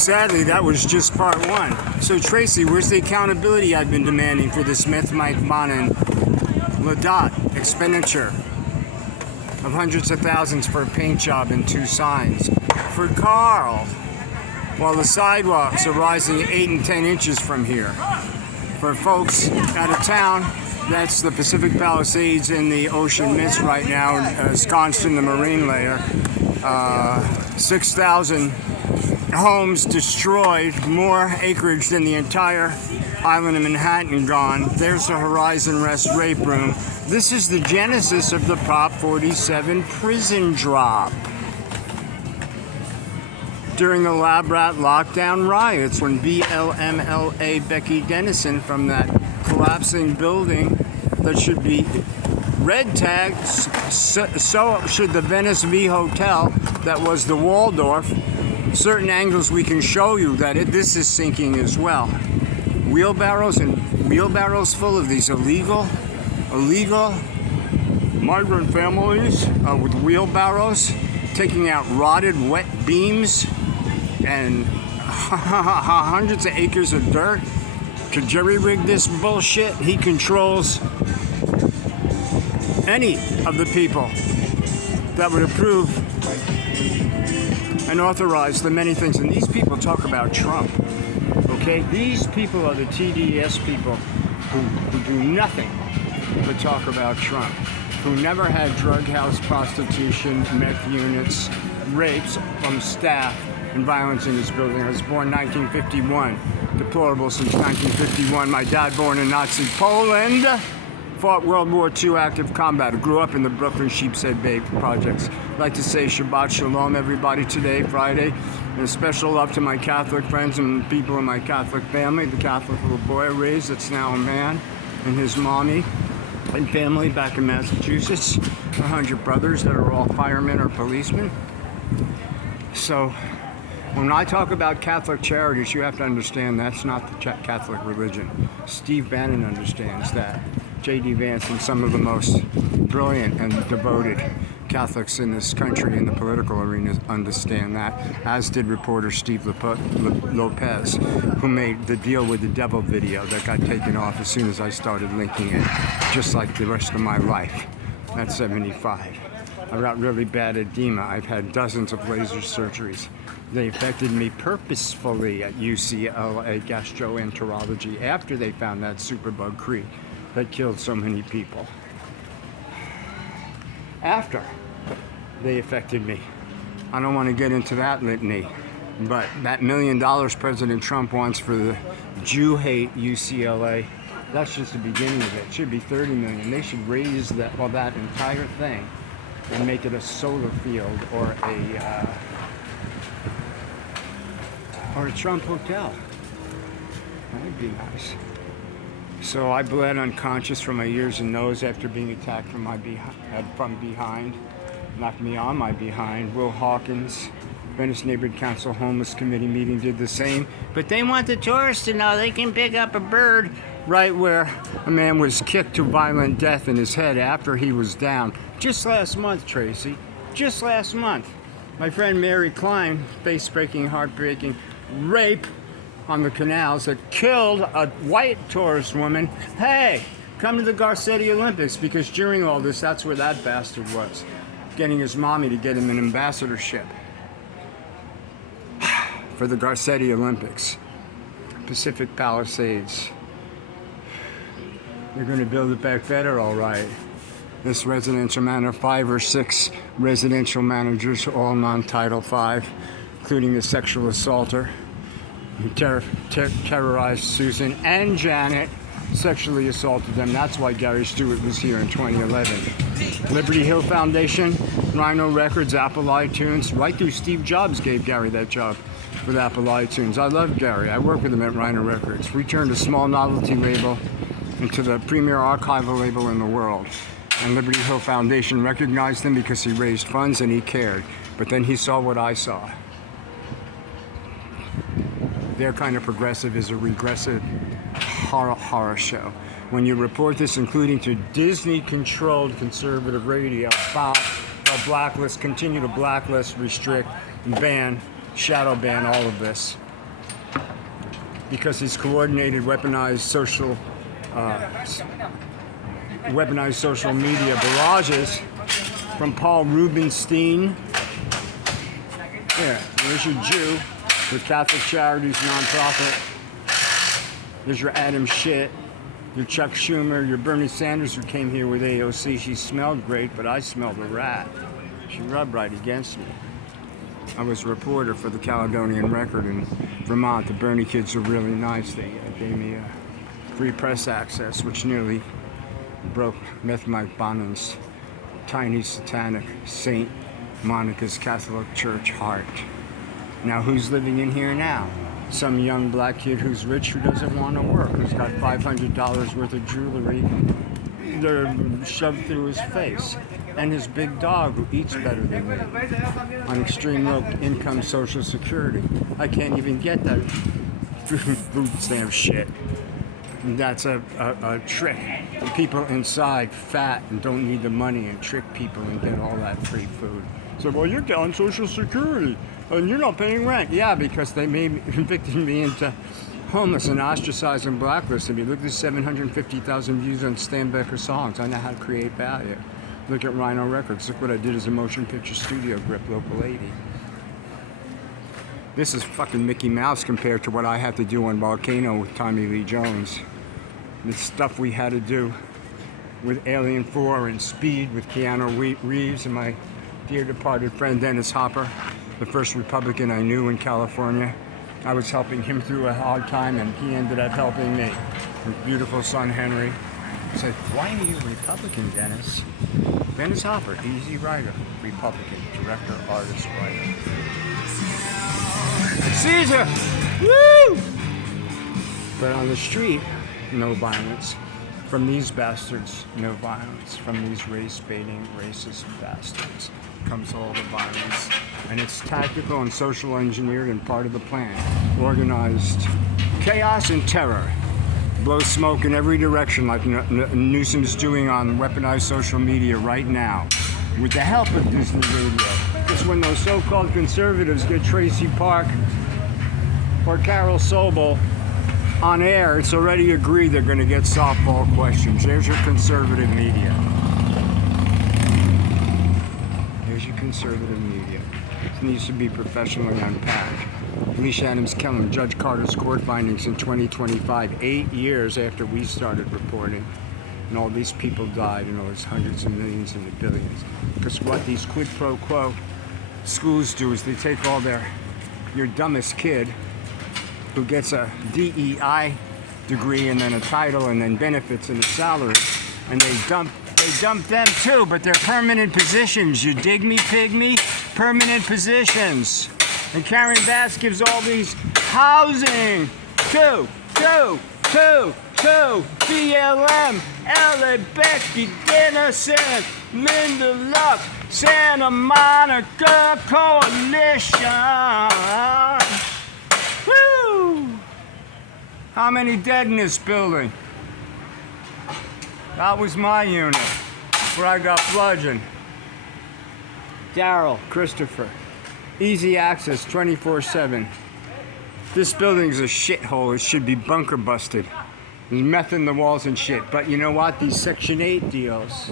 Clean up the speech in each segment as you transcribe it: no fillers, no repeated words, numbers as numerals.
Sadly, that was just part one. So Tracy, where's the accountability I've been demanding for this Meth Mike Bonin Ladot expenditure of hundreds of thousands for a paint job and 2 signs? For Carl, while the sidewalks are rising 8 and 10 inches from here. For folks out of town, that's the Pacific Palisades in the ocean mist right now, ensconced in the marine layer. 6,000 homes destroyed, more acreage than the entire island of Manhattan gone. There's the Horizon Rest rape room. This is the genesis of the Prop 47 prison drop. During the Lab Rat lockdown riots, when BLM Becky Dennison from that collapsing building that should be red tagged, so should the Venice V Hotel that was the Waldorf. Certain angles we can show you that this is sinking as well. Wheelbarrows and wheelbarrows full of these illegal migrant families with wheelbarrows taking out rotted wet beams and hundreds of acres of dirt to jerry-rig this bullshit. He controls any of the people that would approve and authorize the many things. And these people talk about Trump, okay? These people are the TDS people who do nothing but talk about Trump, who never had drug house prostitution, meth units, rapes from staff, and violence in his building. I was born 1951, deplorable since 1951. My dad, born in Nazi Poland, fought World War II active combat. I grew up in the Brooklyn Sheepshead Bay projects. I'd like to say Shabbat Shalom, everybody, today, Friday. And a special love to my Catholic friends and people in my Catholic family. The Catholic little boy I raised that's now a man, and his mommy and family back in Massachusetts. 100 brothers that are all firemen or policemen. So when I talk about Catholic charities, you have to understand that's not the Catholic religion. Steve Bannon understands that. J.D. Vance and some of the most brilliant and devoted Catholics in this country in the political arena understand that, as did reporter Steve Lopez, who made the Deal with the Devil video that got taken off as soon as I started linking it, just like the rest of my life at 75. I got really bad edema. I've had dozens of laser surgeries. They affected me purposefully at UCLA gastroenterology after they found that superbug Cree that killed so many people. After they affected me. I don't want to get into that litany, but that $1 million President Trump wants for the Jew hate UCLA, that's just the beginning of it. It should be 30 million. They should raise that entire thing and make it a solar field or a Trump hotel. That would be nice. So I bled unconscious from my ears and nose after being attacked from behind. Knocked me on my behind. Will Hawkins, Venice Neighborhood Council Homeless Committee meeting did the same. But they want the tourists to know they can pick up a bird right where a man was kicked to violent death in his head after he was down. Just last month, Tracy. Just last month. My friend Mary Klein, face-breaking, heartbreaking rape on the canals that killed a white tourist woman. Hey, come to the Garcetti Olympics, because during all this, that's where that bastard was, getting his mommy to get him an ambassadorship for the Garcetti Olympics. Pacific Palisades. They're going to build it back better, all right. This residential manor, 5 or 6 residential managers, all non-Title V, including the sexual assaulter who terrorized Susan and Janet, sexually assaulted them. That's why Gary Stewart was here in 2011. Liberty Hill Foundation, Rhino Records, Apple iTunes, right through Steve Jobs gave Gary that job with Apple iTunes. I love Gary. I work with him at Rhino Records. We turned a small novelty label into the premier archival label in the world. And Liberty Hill Foundation recognized him because he raised funds and he cared. But then he saw what I saw. Their kind of progressive is a regressive horror show. When you report this, including to Disney-controlled conservative radio, they'll blacklist, continue to blacklist, restrict, ban, shadow ban all of this. because he's coordinated weaponized social media barrages from Paul Rubenstein. Yeah, there's your Jew with Catholic Charities nonprofit. There's your Adam Citt, your Chuck Schumer, your Bernie Sanders, who came here with AOC. She smelled great, but I smelled a rat. She rubbed right against me. I was a reporter for the Caledonian Record in Vermont. The Bernie kids were really nice. They gave me free press access, which nearly broke Meth Mike Bonin's tiny satanic St. Monica's Catholic Church heart. Now who's living in here now? Some young black kid who's rich, who doesn't want to work, who's got $500 worth of jewelry shoved through his face, and his big dog who eats better than me on extreme low income Social Security. I can't even get that food stamp shit. And that's a trick. People inside fat and don't need the money and trick people and get all that free food. So, well, you're on Social Security and you're not paying rent. Yeah, because they evicted me into homeless and ostracized and blacklisted me. Look at the 750,000 views on Stan Becker songs. I know how to create value. Look at Rhino Records. Look what I did as a motion picture studio grip, Local 80. This is fucking Mickey Mouse compared to what I had to do on Volcano with Tommy Lee Jones. The stuff we had to do with Alien 4 and Speed with Keanu Reeves and my dear departed friend Dennis Hopper, the first Republican I knew in California. I was helping him through a hard time and he ended up helping me. His beautiful son Henry said, "Why are you a Republican, Dennis?" Dennis Hopper, easy writer, Republican, director, artist, writer. Caesar! Woo! But on the street, no violence. From these bastards, no violence. From these race-baiting, racist bastards comes all the violence. And it's tactical and social engineered and part of the plan. Organized chaos and terror. Blow smoke in every direction like Newsom's doing on weaponized social media right now. With the help of Disney Radio. Because when those so-called conservatives get Tracy Park or Carol Sobel on air, it's already agreed they're going to get softball questions. There's your conservative media. There's your conservative media. It needs to be professionally unpacked. Felicia Adams Kellum, Judge Carter's court findings in 2025, 8 years after we started reporting. And all these people died, and there's hundreds of millions and billions. Because what these quid pro quo schools do is they take all your dumbest kid who gets a DEI degree and then a title and then benefits and a salary, and they dump them too, but they're permanent positions. You dig me, pygmy? Permanent positions. And Karen Bass gives all these housing to BLM, LA, Becky, Dennison, Linda Luck, Santa Monica Coalition. Woo! How many dead in this building? That was my unit, where I got bludgeoned. Daryl, Christopher. Easy access, 24/7. This building's a shithole. It should be bunker busted. There's meth in the walls and shit. But you know what? These Section 8 deals,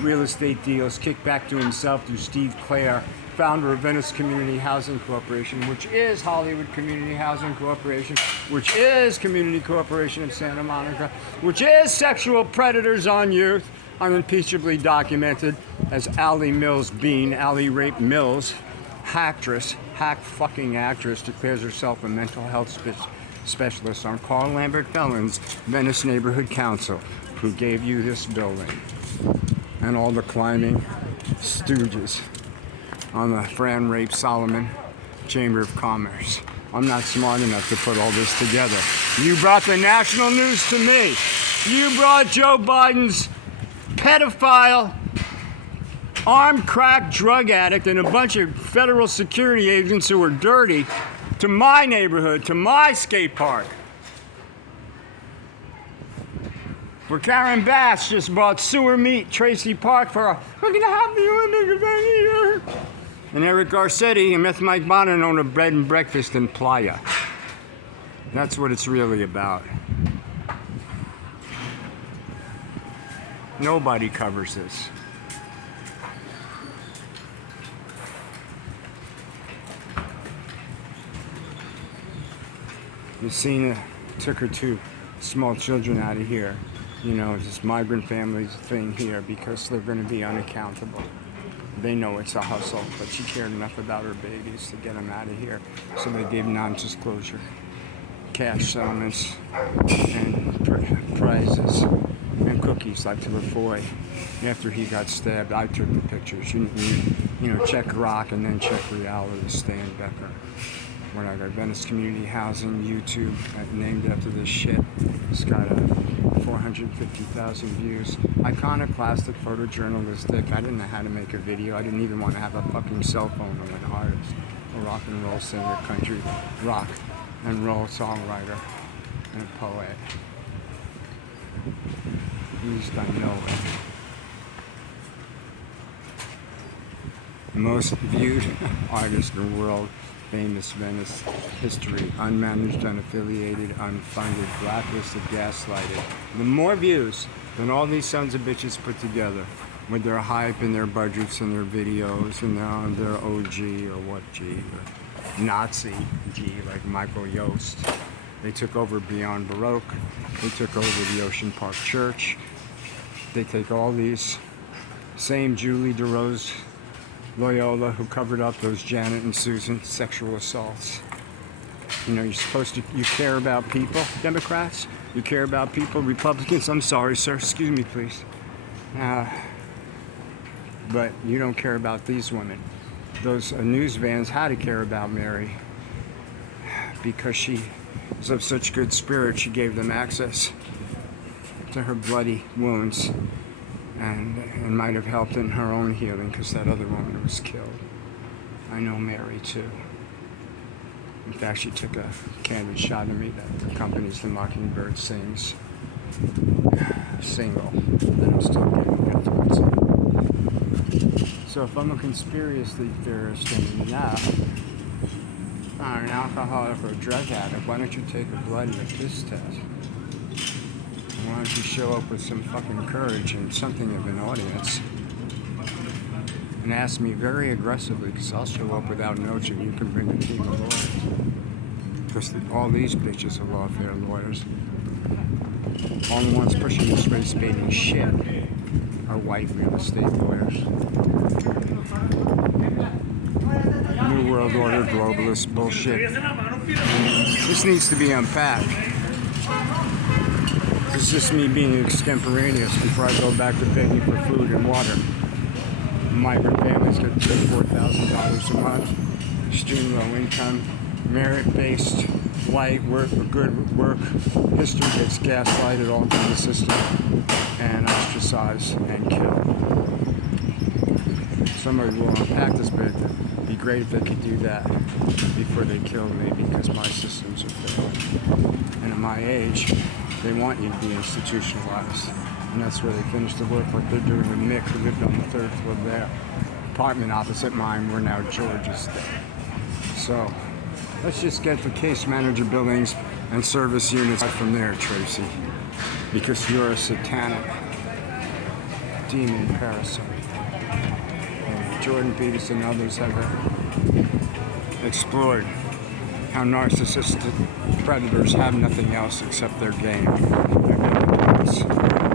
real estate deals, kicked back to himself through Steve Clare, founder of Venice Community Housing Corporation, which is Hollywood Community Housing Corporation, which is Community Corporation of Santa Monica, which is sexual predators on youth, unimpeachably documented as Allie Mills Bean, Allie Rape Mills, hack fucking actress, declares herself a mental health specialist on Carl Lambert Felon's Venice Neighborhood Council, who gave you this building, and all the climbing stooges on the Fran Rape Solomon Chamber of Commerce. I'm not smart enough to put all this together. You brought the national news to me. You brought Joe Biden's pedophile, armed crack drug addict, and a bunch of federal security agents who were dirty to my neighborhood, to my skate park. Where Karen Bass just bought sewer meat, Tracy Park, for we're gonna have the Olympic event here. And Eric Garcetti and Meth Mike Bonin own a bed and breakfast in Playa. That's what it's really about. Nobody covers this. Messina took her two small children out of here. You know, this migrant families thing here because they're going to be unaccountable. They know it's a hustle, but she cared enough about her babies to get them out of here. So they gave non-disclosure cash settlements and prizes and cookies like to LaFoy. After he got stabbed, I took the pictures. You know, check rock and then check reality. Stan Becker. When I got Venice Community Housing, YouTube, named after this shit. It's got 450,000 views. Iconoclastic, photojournalistic. I didn't know how to make a video. I didn't even want to have a fucking cell phone. I'm an artist, a rock and roll singer, country, rock and roll songwriter, and a poet. At least I know it. Most viewed artist in the world. Famous Venice history, unmanaged, unaffiliated, unfunded, blacklisted, gaslighted. The more views than all these sons of bitches put together with their hype and their budgets and their videos and their OG or what G, or Nazi G, like Michael Yost. They took over Beyond Baroque. They took over the Ocean Park Church. They take all these same Julie DeRose Loyola who covered up those Janet and Susan sexual assaults. You know, you care about people, Democrats. You care about people, Republicans. I'm sorry, sir. Excuse me, please. But you don't care about these women. Those news vans had to care about Mary because she was of such good spirit. She gave them access to her bloody wounds. And it might have helped in her own healing because that other woman was killed. I know Mary too. In fact, she took a candid shot at me that accompanies the Mockingbird Sings single that I'm still getting good thoughts on. So if I'm a conspiracy theorist and an alcoholic or a drug addict, why don't you take a blood and a piss test? Why don't you show up with some fucking courage and something of an audience and ask me very aggressively, because I'll show up without notes and you can bring a team of lawyers. Because all these bitches are lawfare lawyers. All the ones pushing this race baiting shit are white real estate lawyers. New World Order, globalist bullshit. This needs to be unpacked. It's just me being extemporaneous before I go back to begging for food and water. Migrant families get $4,000 a month, extreme low income, merit-based, white work, good work, history gets gaslighted all through the system, and ostracized and killed. Somebody will unpack this, but it'd be great if they could do that before they kill me, because my systems are failing. And at my age, they want you to be institutionalized. And that's where they finish the work, like they're doing with Mick, who lived on the third floor of their apartment opposite mine, where now George is staying. So let's just get the case manager buildings and service units from there, TRACI. Because you're a satanic demon parasite. And Jordan Peterson and others have explored how narcissistic predators have nothing else except their game.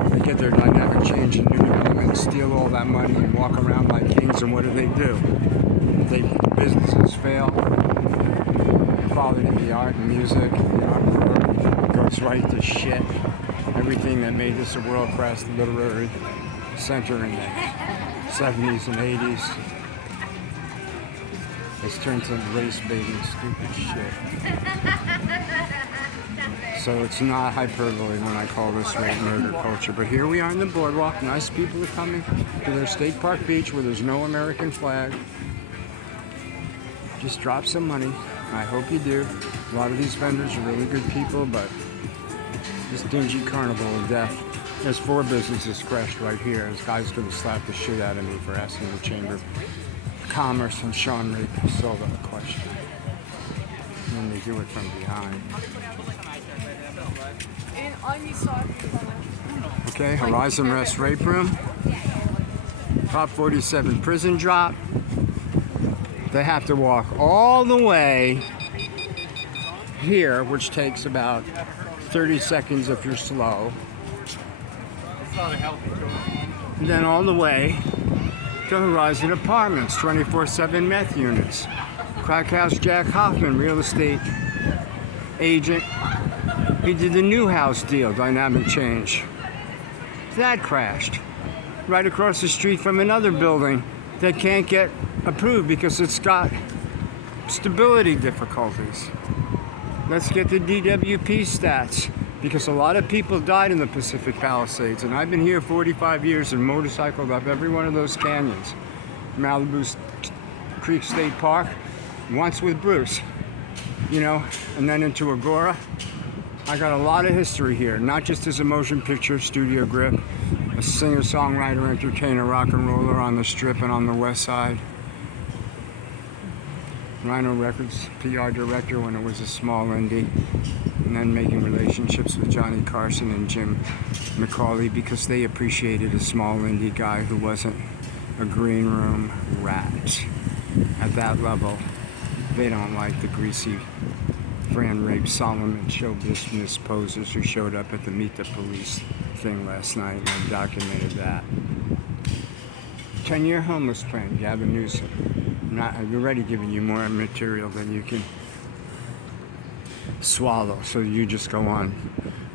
They get their dynamic change in new development, steal all that money, and walk around like kings, and what do? Businesses fail. The quality of the art and music, the art goes right to shit. Everything that made this a world-class literary center in the 70s and 80s. It's turned to race-baiting, stupid shit. So it's not hyperbole when I call this rape murder culture. But here we are in the boardwalk. Nice people are coming to their State Park beach where there's no American flag. Just drop some money. I hope you do. A lot of these vendors are really good people, but this dingy carnival of death. There's 4 businesses crashed right here. This guy's gonna slap the shit out of me for asking the Chamber of Commerce and Sean Reed to solve that question. And they do it from behind. Okay, Horizon Rest Rape Room. Top 47 prison drop. They have to walk all the way here, which takes about 30 seconds if you're slow. And then all the way to Horizon Apartments, 24/7 meth units. Crack House Jack Hoffman, real estate agent. He did the new house deal, Dynamic Change. That crashed right across the street from another building that can't get approved because it's got stability difficulties. Let's get the DWP stats, because a lot of people died in the Pacific Palisades, and I've been here 45 years and motorcycled up every one of those canyons. Malibu Creek State Park, once with Bruce, you know, and then into Agora. I got a lot of history here, not just as a motion picture studio grip, a singer, songwriter, entertainer, rock and roller on the Strip and on the West Side. Rhino Records, PR director when it was a small indie, and then making relationships with Johnny Carson and Jim McCauley because they appreciated a small indie guy who wasn't a green room rat. At that level, they don't like the greasy Fran Rape Solomon show business posers who showed up at the Meet the Police thing last night, and I documented that. 10-year homeless plan, Gavin Newsom. I've already given you more material than you can swallow, so you just go on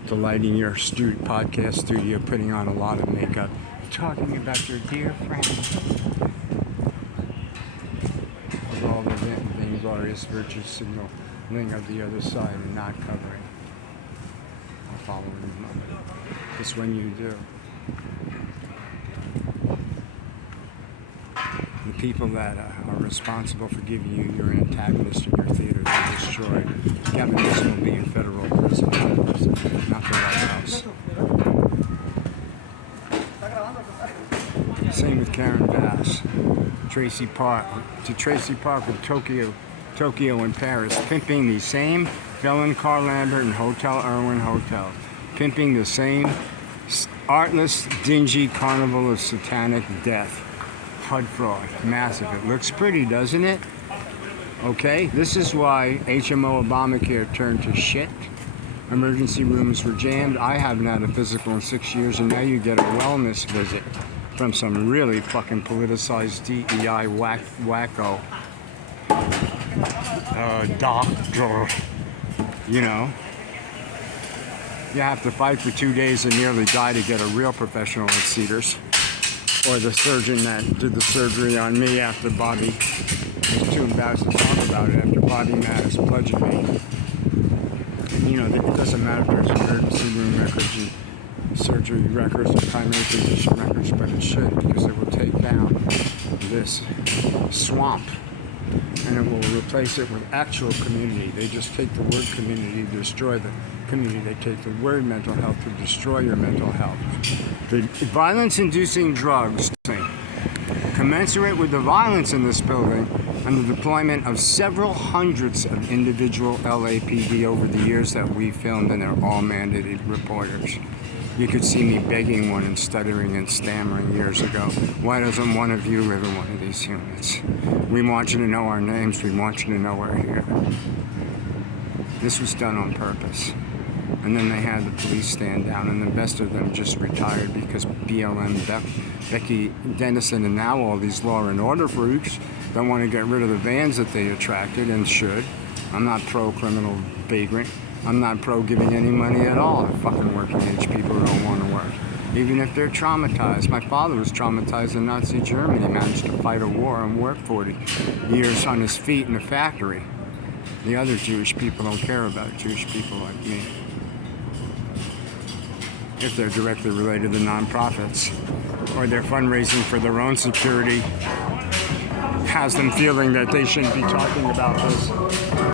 delighting your podcast studio, putting on a lot of makeup, talking about your dear friend. With all the vainglorious virtue signaling of the other side and not covering or following them up. It's when you do. The people that are responsible for giving you your antagonist in your theater are destroyed. Gavin Newsom will be in federal prison, not the White House. Same with Karen Bass. Tracy Park with Tokyo and Paris, pimping the same Felon, Carl Lambert, and Hotel Irwin Hotel. Pimping the same artless, dingy carnival of satanic death. Hudfraud, massive. It looks pretty, doesn't it? Okay, this is why HMO Obamacare turned to shit. Emergency rooms were jammed. I haven't had a physical in 6 years, and now you get a wellness visit from some really fucking politicized DEI wacko doctor. You know, you have to fight for 2 days and nearly die to get a real professional at Cedars. Or the surgeon that did the surgery on me after Bobby was too embarrassed to talk about it after Bobby Mattis bludgeoned me. And you know, it doesn't matter if there's emergency room records and surgery records or primary physician records, but it should, because it will take down this swamp and it will replace it with actual community. They just take the word community to destroy the community. They take the word mental health to destroy your mental health. The violence-inducing drugs, commensurate with the violence in this building and the deployment of several hundreds of individual LAPD over the years that we filmed, and they're all mandated reporters. You could see me begging one and stuttering and stammering years ago. Why doesn't one of you live in one of these units? We want you to know our names. We want you to know we're here. This was done on purpose. And then they had the police stand down, and the best of them just retired because BLM, Becky, Dennison, and now all these law and order freaks don't want to get rid of the vans that they attracted and should. I'm not pro-criminal vagrant. I'm not pro giving any money at all to fucking working age people who don't want to work, even if they're traumatized. My father was traumatized in Nazi Germany, managed to fight a war and work 40 years on his feet in a factory. The other Jewish people don't care about Jewish people like me, if they're directly related to nonprofits, or they're fundraising for their own security has them feeling that they shouldn't be talking about this.